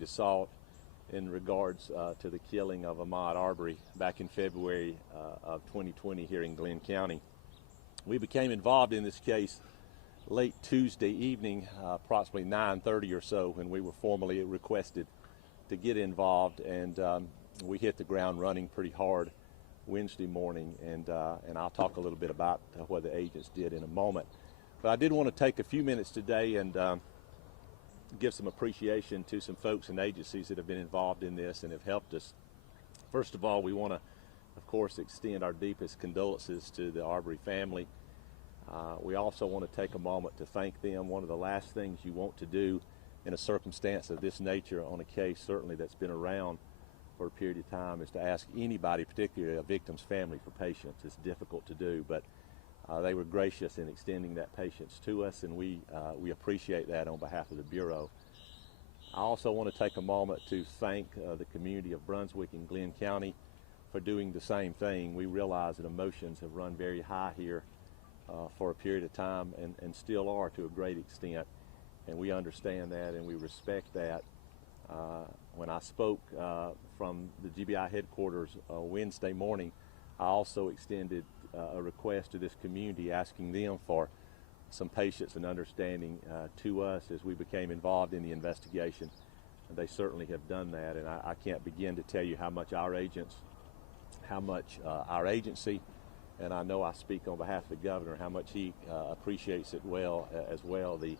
aggravated assault in regards to the killing of Ahmaud Arbery back in February of 2020 here in Glenn County. We became involved in this case late Tuesday evening, approximately 9:30 or so, when we were formally requested to get involved, and we hit the ground running pretty hard Wednesday morning, and I'll talk a little bit about what the agents did in a moment. But I did want to take a few minutes today and give some appreciation to some folks and agencies that have been involved in this and have helped us. First of all, we want to, of course, extend our deepest condolences to the Arbery family. We also want to take a moment to thank them. One of the last things you want to do in a circumstance of this nature on a case certainly that's been around for a period of time is to ask anybody, particularly a victim's family, for patience. It's difficult to do, but they were gracious in extending that patience to us, and we appreciate that on behalf of the Bureau. I also want to take a moment to thank the community of Brunswick and Glenn County for doing the same thing. We realize that emotions have run very high here for a period of time, and still are to a great extent, and we understand that and we respect that. When I spoke from the GBI headquarters Wednesday morning, I also extended a request to this community asking them for some patience and understanding to us as we became involved in the investigation. And they certainly have done that, and I can't begin to tell you how much our agents, how much our agency, and I know I speak on behalf of the governor, how much he appreciates it as well, the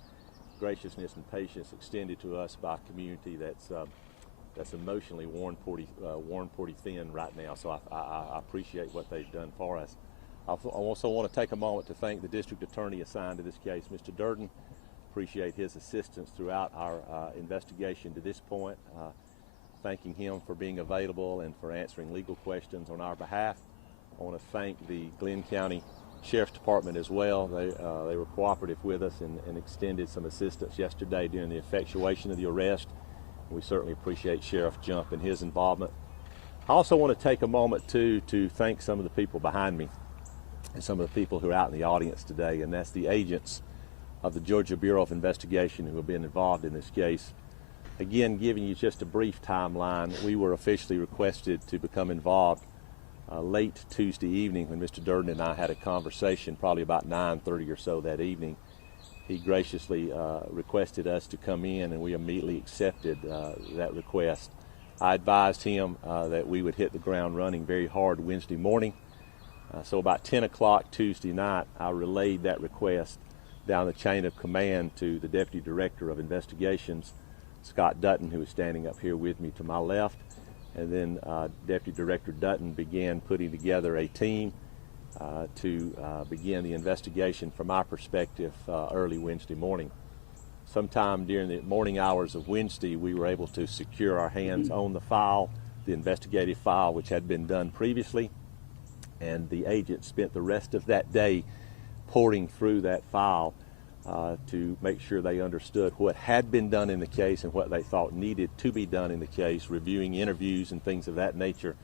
graciousness and patience extended to us by a community that's emotionally worn pretty thin right now. So I appreciate what they've done for us. I also want to take a moment to thank the district attorney assigned to this case, Mr. Durden. Appreciate his assistance throughout our investigation to this point. Thanking him for being available and for answering legal questions on our behalf. I want to thank the Glenn County Sheriff's Department as well. They were cooperative with us and extended some assistance yesterday during the effectuation of the arrest. We certainly appreciate Sheriff Jump and his involvement. I also want to take a moment to thank some of the people behind me and some of the people who are out in the audience today, and that's the agents of the Georgia Bureau of Investigation who have been involved in this case. Again, giving you just a brief timeline, we were officially requested to become involved late Tuesday evening when Mr. Durden and I had a conversation, probably about 9:30 or so that evening. He graciously requested us to come in, and we immediately accepted that request. I advised him that we would hit the ground running very hard Wednesday morning. So about 10 o'clock Tuesday night, I relayed that request down the chain of command to the Deputy Director of Investigations, Scott Dutton, who is standing up here with me to my left. And then Deputy Director Dutton began putting together a team to begin the investigation from our perspective early Wednesday morning. Sometime during the morning hours of Wednesday, we were able to secure our hands on the file, the investigative file, which had been done previously, and the agents spent the rest of that day pouring through that file to make sure they understood what had been done in the case and what they thought needed to be done in the case, reviewing interviews and things of that nature.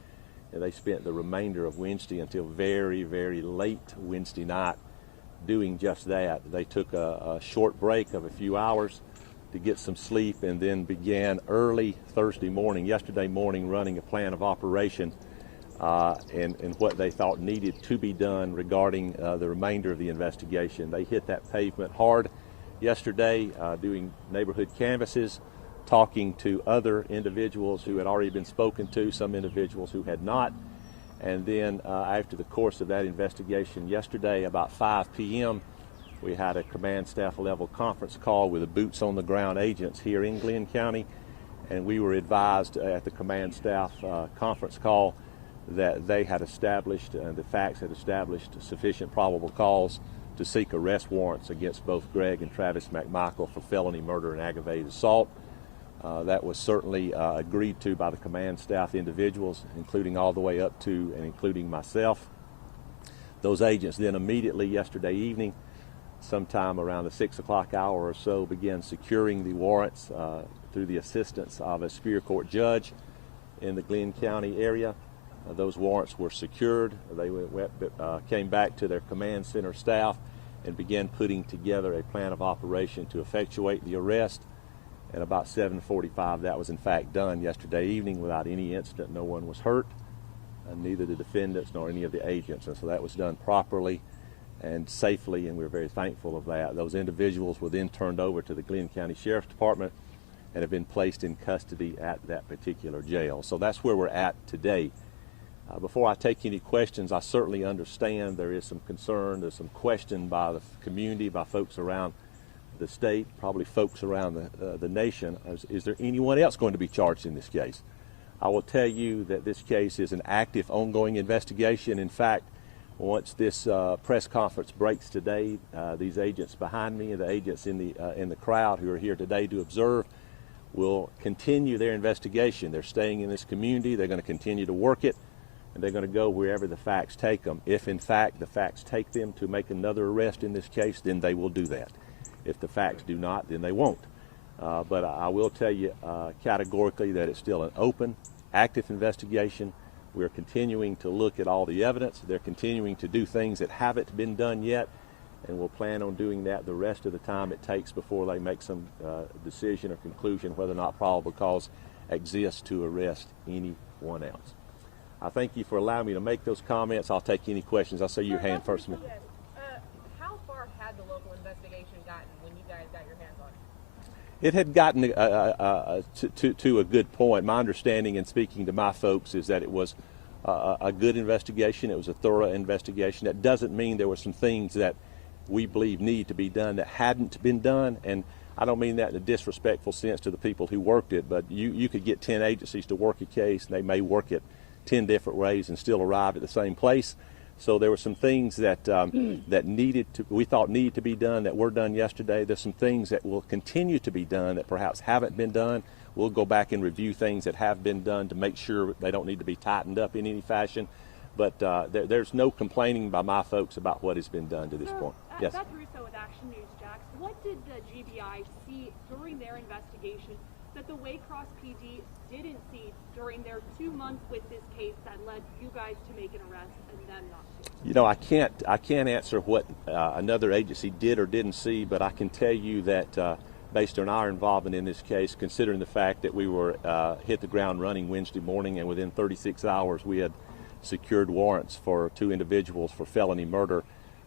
And they spent the remainder of Wednesday until very, very late Wednesday night doing just that. They took a short break of a few hours to get some sleep, and then began early Thursday morning, yesterday morning, running a plan of operation and what they thought needed to be done regarding the remainder of the investigation. They hit that pavement hard yesterday, doing neighborhood canvasses, talking to other individuals who had already been spoken to, some individuals who had not. And then after the course of that investigation yesterday, about 5 p.m., we had a command staff level conference call with the boots on the ground agents here in Glenn County, and we were advised at the command staff conference call that they had established, the facts had established sufficient probable cause to seek arrest warrants against both Greg and Travis McMichael for felony murder and aggravated assault. That was certainly agreed to by the command staff individuals, including all the way up to and including myself. Those agents then immediately yesterday evening, sometime around the 6 o'clock hour or so, began securing the warrants through the assistance of a Superior Court judge in the Glenn County area. Those warrants were secured. They came back to their command center staff and began putting together a plan of operation to effectuate the arrest. At about 7:45, that was in fact done yesterday evening without any incident. No one was hurt, neither the defendants nor any of the agents. And so that was done properly and safely, and we're very thankful of that. Those individuals were then turned over to the Glenn County Sheriff's Department and have been placed in custody at that particular jail. So that's where we're at today. Before I take any questions, I certainly understand there is some concern, there's some question by the community, by folks around the state, probably folks around the nation. Is there anyone else going to be charged in this case? I will tell you that this case is an active, ongoing investigation. In fact, once this press conference breaks today, these agents behind me and the agents in the crowd who are here today to observe will continue their investigation. They're staying in this community. They're going to continue to work it, and they're going to go wherever the facts take them. If, in fact, the facts take them to make another arrest in this case, then they will do that. If the facts do not, then they won't. But I will tell you categorically that it's still an open, active investigation. We're continuing to look at all the evidence. They're continuing to do things that haven't been done yet, and we'll plan on doing that the rest of the time it takes before they make some decision or conclusion whether or not probable cause exists to arrest anyone else. I thank you for allowing me to make those comments. I'll take any questions. I'll say your hand first. How far had the local investigation gotten when you guys got your hands on it? It had gotten to a good point. My understanding in speaking to my folks is that it was a good investigation. It was a thorough investigation. That doesn't mean there were some things that we believe need to be done that hadn't been done. And I don't mean that in a disrespectful sense to the people who worked it, but you could get 10 agencies to work a case, and they may work it 10 different ways and still arrive at the same place. So there were some things that we thought needed to be done that were done yesterday. There's some things that will continue to be done that perhaps haven't been done. We'll go back and review things that have been done to make sure they don't need to be tightened up in any fashion. But there's no complaining by my folks about what has been done to this point. Yes. Beth Russo with Action News, Jax. What did the GBI see during their investigation that the Waycross PD didn't see during their 2 months with this case that led you guys to make an arrest and them not to? You know, I can't answer what another agency did or didn't see, but I can tell you that based on our involvement in this case, considering the fact that we were hit the ground running Wednesday morning, and within 36 hours we had secured warrants for 2 individuals for felony murder,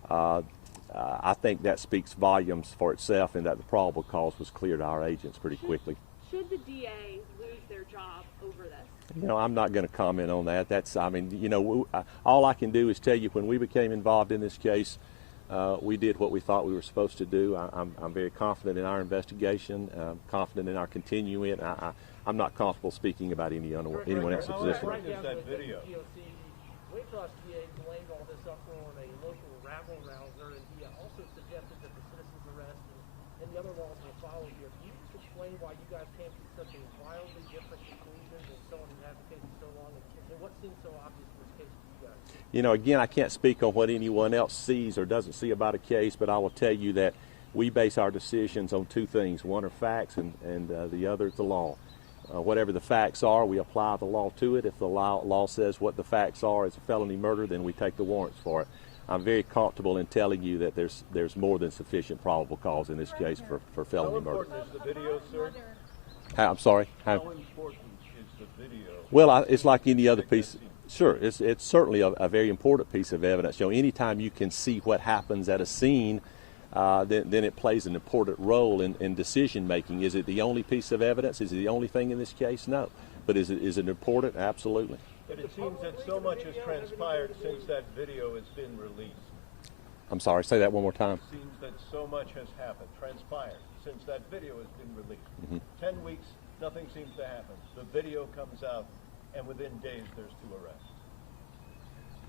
I think that speaks volumes for itself, and that the probable cause was clear to our agents pretty quickly. Should the DA lose their job over this? You know, I'm not going to comment on that. All I can do is tell you when we became involved in this case, we did what we thought we were supposed to do. I'm very confident in our investigation. I'm confident in our continuing it. I'm not comfortable speaking about anyone else's position. That video. Waycross DA blamed all this up on a local rabble-rouser, and he also suggested that the citizen's arrest and the other laws will follow here. Can you just explain why you guys came to such a wildly different conclusion than someone who advocated so long, and what seems so obvious in this case to you guys? You know, again, I can't speak on what anyone else sees or doesn't see about a case, but I will tell you that we base our decisions on 2 things. One are facts, and the other is the law. Whatever the facts are, we apply the law to it. If the law says what the facts are is a felony murder, then we take the warrants for it. I'm very comfortable in telling you that there's more than sufficient probable cause in this case for felony murder. How important is the video, sir? I'm sorry? How important is the video? Well, it's like any other piece. Sure, it's certainly a very important piece of evidence. You know, anytime you can see what happens at a scene, then it plays an important role in decision making. Is it the only piece of evidence? Is it the only thing in this case? No. But is it important? Absolutely. But it seems that so much has transpired since that video has been released. I'm sorry, say that one more time. It seems that so much has transpired since that video has been released. 10 weeks, nothing seems to happen. The video comes out, and within days there's 2 arrests.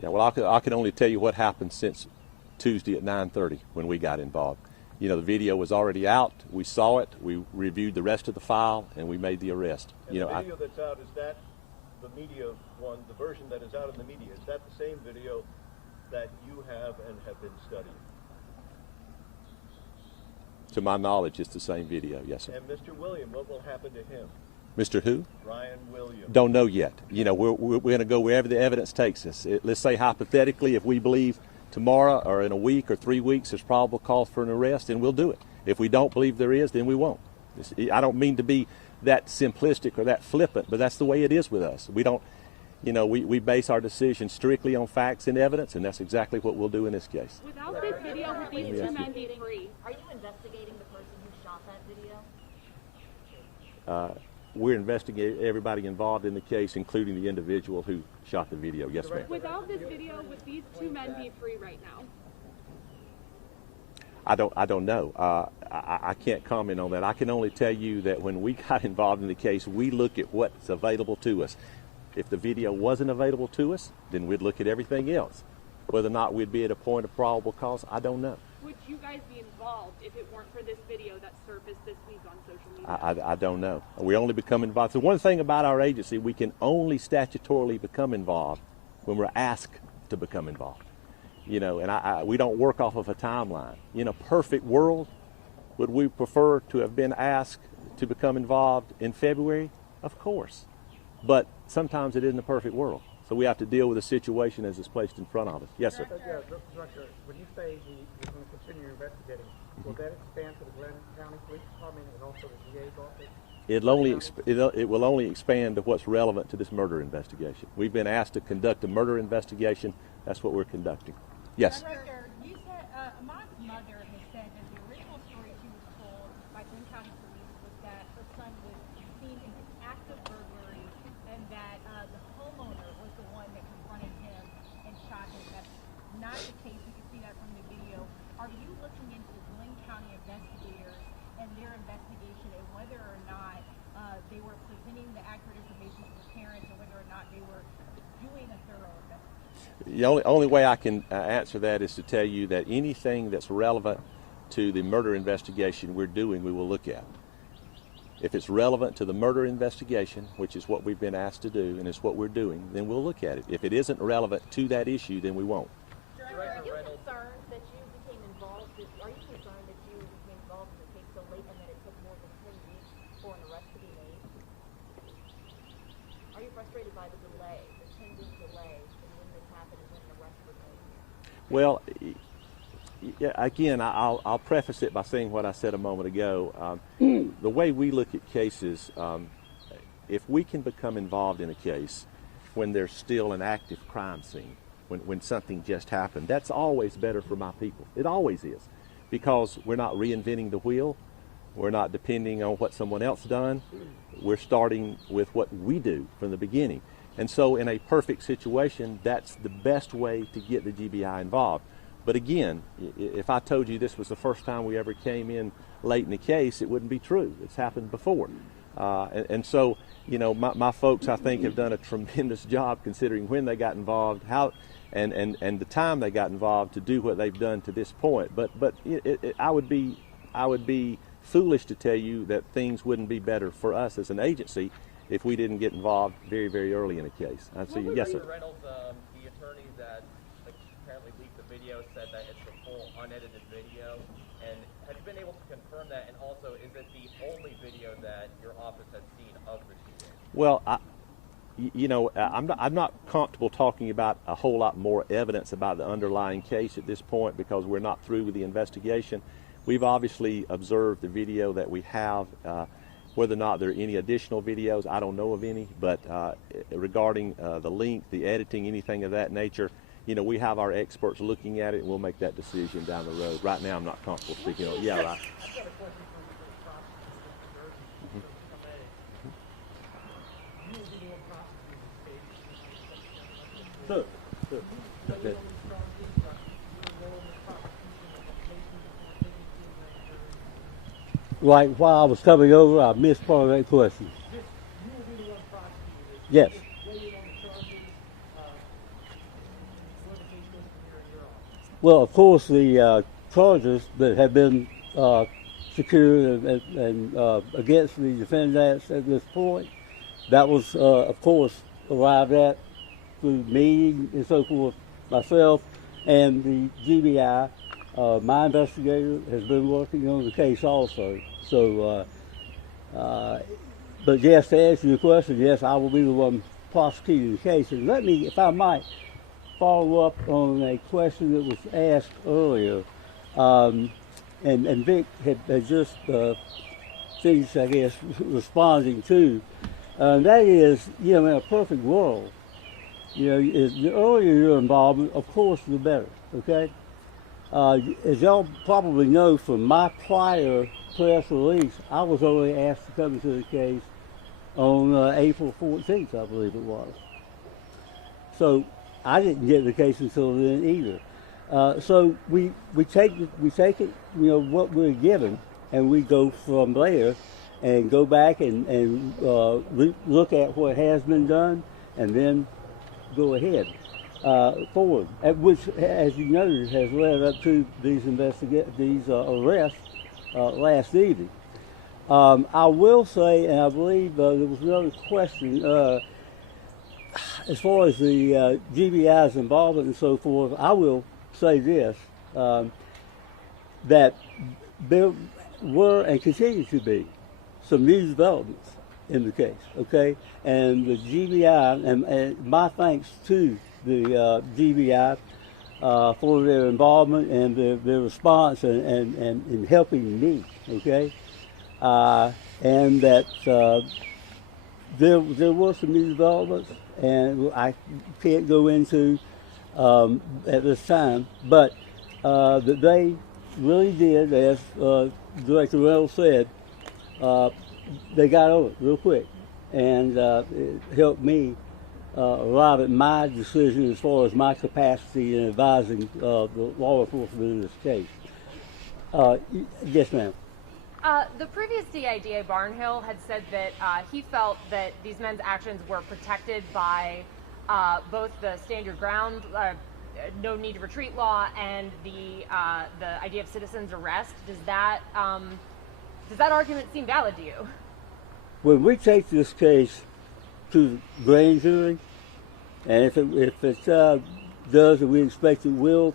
Yeah, well, I can only tell you what happened since Tuesday at 9:30 when we got involved. You know, the video was already out. We saw it. We reviewed the rest of the file, and we made the arrest. And the video that's out, is that the media one, the version that is out in the media, is that the same video that you have and have been studying? To my knowledge, it's the same video, yes, sir. And Mr. William, what will happen to him? Mr. Who? Ryan Williams. Don't know yet. You know, we're going to go wherever the evidence takes us. Let's say hypothetically, if we believe tomorrow or in a week or 3 weeks there's probable cause for an arrest, then we'll do it. If we don't believe there is, then we won't. I don't mean to be that simplistic or that flippant, but that's the way it is with us. We don't, we base our decisions strictly on facts and evidence, and that's exactly what we'll do in this case. Without this video, would these two men be free? Are you investigating the person who shot that video? We're investigating everybody involved in the case, including the individual who shot the video. Yes, ma'am. Without this video, would these two men be free right now? I don't know. I can't comment on that. I can only tell you that when we got involved in the case, we look at what's available to us. If the video wasn't available to us, then we'd look at everything else. Whether or not we'd be at a point of probable cause, I don't know. Would you guys be involved if it weren't for this video that surfaced this week on social media? I don't know. We only become involved. So one thing about our agency, we can only statutorily become involved when we're asked to become involved. And we don't work off of a timeline. In a perfect world, would we prefer to have been asked to become involved in February? Of course. But sometimes it isn't a perfect world. So we have to deal with the situation as it's placed in front of us. Yes, sir. Director, when you say you're going to continue investigating, will that expand to the Glenn County Police Department and also the DA's office? It will only expand to what's relevant to this murder investigation. We've been asked to conduct a murder investigation. That's what we're conducting. Yes. Director, you said Ahmaud's mother has said that the original story she was told by Glenn County Police was that her son was seen in an act of burglary and that the homeowner was the one that confronted him and shot him. That's not the case. You can see that from the video. Are you looking into Glenn County investigators and their investigation and whether or not they were presenting the accurate information to the parents or whether or not they were doing a thorough investigation? The only way I can answer that is to tell you that anything that's relevant to the murder investigation we're doing, we will look at. If it's relevant to the murder investigation, which is what we've been asked to do and it's what we're doing, then we'll look at it. If it isn't relevant to that issue, then we won't. Director, are you concerned that you became involved? Are you concerned that you became involved in the case so late and that it took more than 10 weeks for an arrest to be made? Are you frustrated by the delay, the 10-week delay in when this happened and when an arrest was made? Well, again, I'll preface it by saying what I said a moment ago. The way we look at cases, if we can become involved in a case when there's still an active crime scene, when something just happened, that's always better for my people. It always is, because we're not reinventing the wheel. We're not depending on what someone else done. We're starting with what we do from the beginning. And so in a perfect situation, that's the best way to get the GBI involved. But again, if I told you this was the first time we ever came in late in the case, it wouldn't be true. It's happened before. And so, my folks, I think, have done a tremendous job considering when they got involved, how, and the time they got involved to do what they've done to this point. But I would be foolish to tell you that things wouldn't be better for us as an agency if we didn't get involved very, very early in a case. I'd say, yes, sir. Reynolds, the attorney that apparently leaked the video, said that it's a full unedited video. And have you been able to confirm that? And also, is it the only video that your office has seen of the shooting? Well, I'm not comfortable talking about a whole lot more evidence about the underlying case at this point because we're not through with the investigation. We've obviously observed the video that we have. Whether or not there are any additional videos, I don't know of any, but regarding the link, the editing, anything of that nature, we have our experts looking at it and we'll make that decision down the road. Right now I'm not comfortable speaking on it. Yeah, right. I've got a question for the prosecutor, Mr. Jersey. You will be the one prosecuting this case. Sure. Okay. Right, while I was coming over, I missed part of that question. You will be the one prosecuting this. Yes. Waiting on the charges, where the case goes from here in your office. Well, of course, the charges that have been secured and against the defendants at this point, that was, of course, arrived at through me and so forth, myself, and the GBI. My investigator has been working on the case also. So, but yes, to answer your question, yes, I will be the one prosecuting the case. And let me, if I might, follow up on a question that was asked earlier. And Vic had just finished, I guess, responding to. That is, you know, in a perfect world, you know, the earlier your involvement, of course, the better, okay? As y'all probably know from my prior press release, I was only asked to come into the case on April 14th, I believe it was. So I didn't get the case until then either. So we take it, you know, what we're given, and we go from there and go back and look at what has been done, and then go ahead forward. Which, as you noted, has led up to these arrests last evening. I will say, and I believe there was another question, as far as the GBI's involvement and so forth, I will say this, that there were and continue to be some new developments in the case, okay? And the GBI, and my thanks to the GBI for their involvement and their response and helping me, okay? And that there were some new developments, and I can't go into at this time, but that they really did, as Director Reynolds said, they got over it real quick, and it helped me arrive at my decision as far as my capacity in advising the law enforcement in this case. Yes, ma'am. The previous DA Barnhill had said that he felt that these men's actions were protected by both the stand your ground, no need to retreat law, and the idea of citizen's arrest. Does that argument seem valid to you? When we take this case to the grand jury, and if it does, and we expect it will,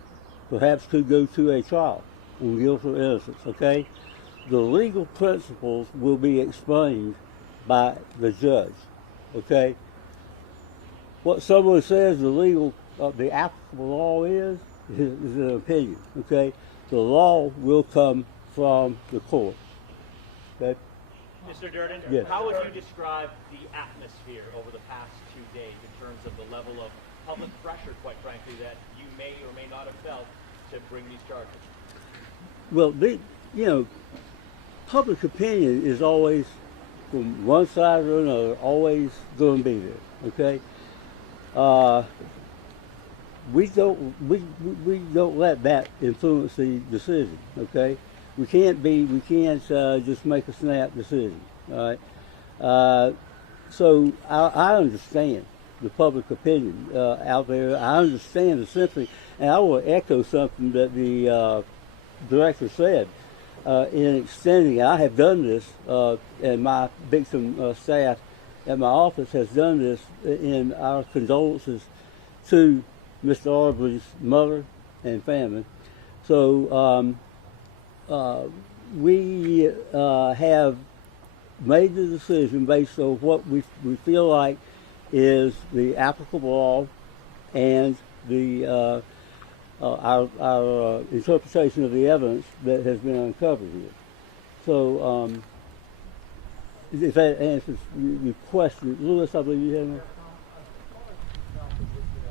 perhaps could go to a trial on guilt or innocence, okay? The legal principles will be explained by the judge, okay? What someone says the applicable law is an opinion, okay? The law will come from the court, okay? Mr. Durden, yes. How would you describe the atmosphere over the past 2 days in terms of the level of public pressure, quite frankly, that you may or may not have felt to bring these charges? Well, public opinion is always, from one side or another, always going to be there, okay? We don't let that influence the decision, okay? We can't just make a snap decision, all right? So I understand the public opinion out there. I understand the sympathy, and I will echo something that the director said in extending. I have done this, and my victim staff at my office has done this in our condolences to Mr. Arbery's mother and family. So we have made the decision based on what we feel like is the applicable law and the our interpretation of the evidence that has been uncovered here. So if that answers your question, Lewis, I believe you had one.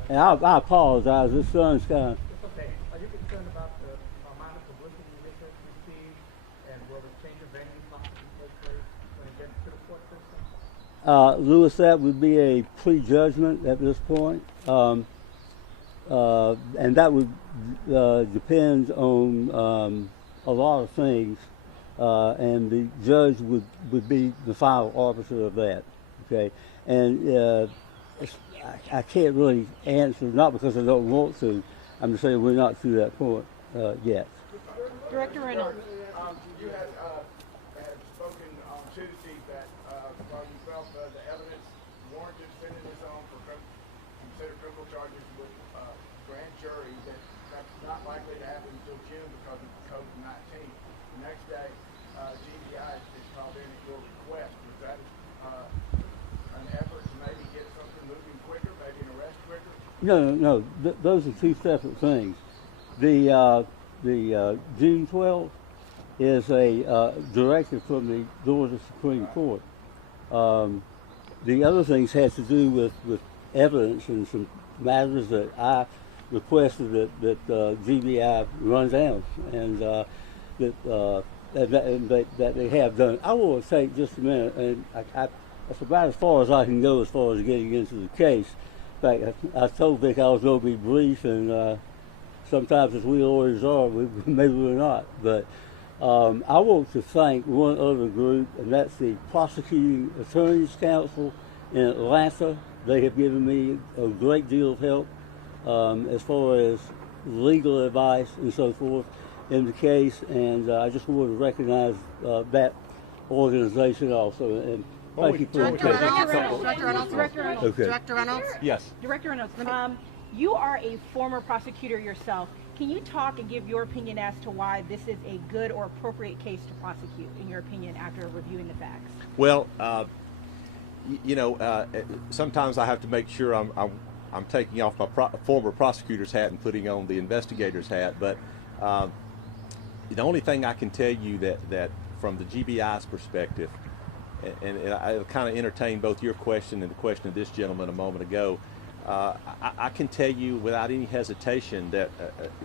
And I apologize. This sun's kind of. It's okay. Are you concerned about the amount of publicity you may have received, and will the change of venue possibly take place when it gets to the court system? Lewis, that would be a prejudgment at this point, and that would depend on a lot of things, and the judge would be the final arbiter of that. Okay, and I can't really answer, not because I don't want to. I'm just saying we're not to that point yet. Director Reynolds. You had spoken on Tuesday that while you felt the evidence warranted sending this on for considered criminal charges with grand jury, that's not likely to happen until June because of COVID-19. The next day, GBI is called in at your request. Was that an effort to maybe get something moving quicker, maybe an arrest quicker? No. Those are two separate things. The June 12th, is a directive from the Georgia Supreme Court. The other things had to do with evidence and some matters that I requested that GBI run down, and that they have done. I want to take just a minute, and that's about as far as I can go as far as getting into the case. In fact, I told Vic I was going to be brief, and sometimes as we lawyers are, maybe we're not. But I want to thank one other group, and that's the Prosecuting Attorneys Council in Atlanta. They have given me a great deal of help as far as legal advice and so forth in the case, and I just want to recognize that organization also. And thank you for Director Reynolds. Okay. Director Reynolds. Yes. Director Reynolds. You are a former prosecutor yourself. Can you talk and give your opinion as to why this is a good or appropriate case to prosecute, in your opinion, after reviewing the facts? Well, sometimes I have to make sure I'm taking off my former prosecutor's hat and putting on the investigator's hat. But the only thing I can tell you that from the GBI's perspective, and I kind of entertained both your question and the question of this gentleman a moment ago, I can tell you without any hesitation that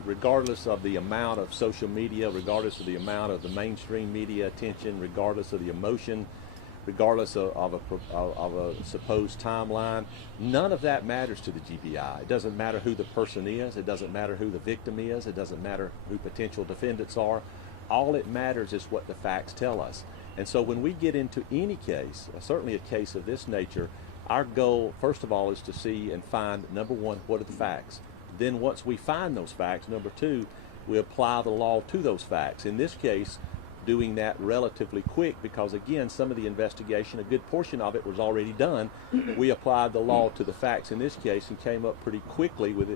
regardless of the amount of social media, regardless of the amount of the mainstream media attention, regardless of the emotion, regardless of a supposed timeline, none of that matters to the GBI. It doesn't matter who the person is. It doesn't matter who the victim is. It doesn't matter who potential defendants are. All it matters is what the facts tell us. And so when we get into any case, certainly a case of this nature, our goal, first of all, is to see and find, number one, what are the facts? Then once we find those facts, number two, we apply the law to those facts. In this case, doing that relatively quick because, again, some of the investigation, a good portion of it was already done. We applied the law to the facts in this case and came up pretty quickly with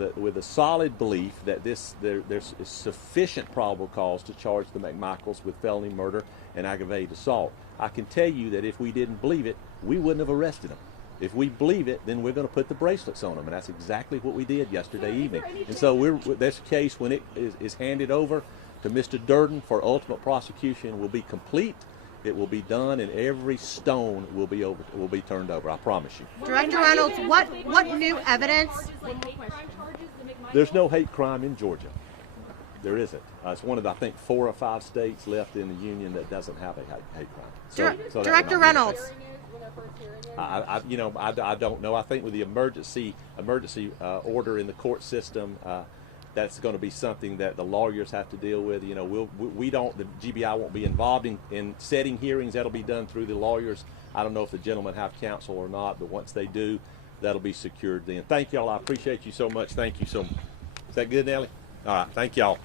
a solid belief that there's sufficient probable cause to charge the McMichaels with felony murder and aggravated assault. I can tell you that if we didn't believe it, we wouldn't have arrested them. If we believe it, then we're going to put the bracelets on them, and that's exactly what we did yesterday evening. And so this case, when it is handed over to Mr. Durden for ultimate prosecution, will be complete. It will be done, and every stone will be turned over. I promise you. Director Reynolds, what new evidence? There's no hate crime in Georgia. There isn't. It's one of the, I think, 4 or 5 states left in the union that doesn't have a hate crime. So Director Reynolds. I don't know. I think with the emergency order in the court system, that's going to be something that the lawyers have to deal with. You know, the GBI won't be involved in setting hearings. That'll be done through the lawyers. I don't know if the gentlemen have counsel or not, but once they do, that'll be secured then. Thank y'all. I appreciate you so much. Thank you so much. Is that good, Nellie? All right. Thank y'all.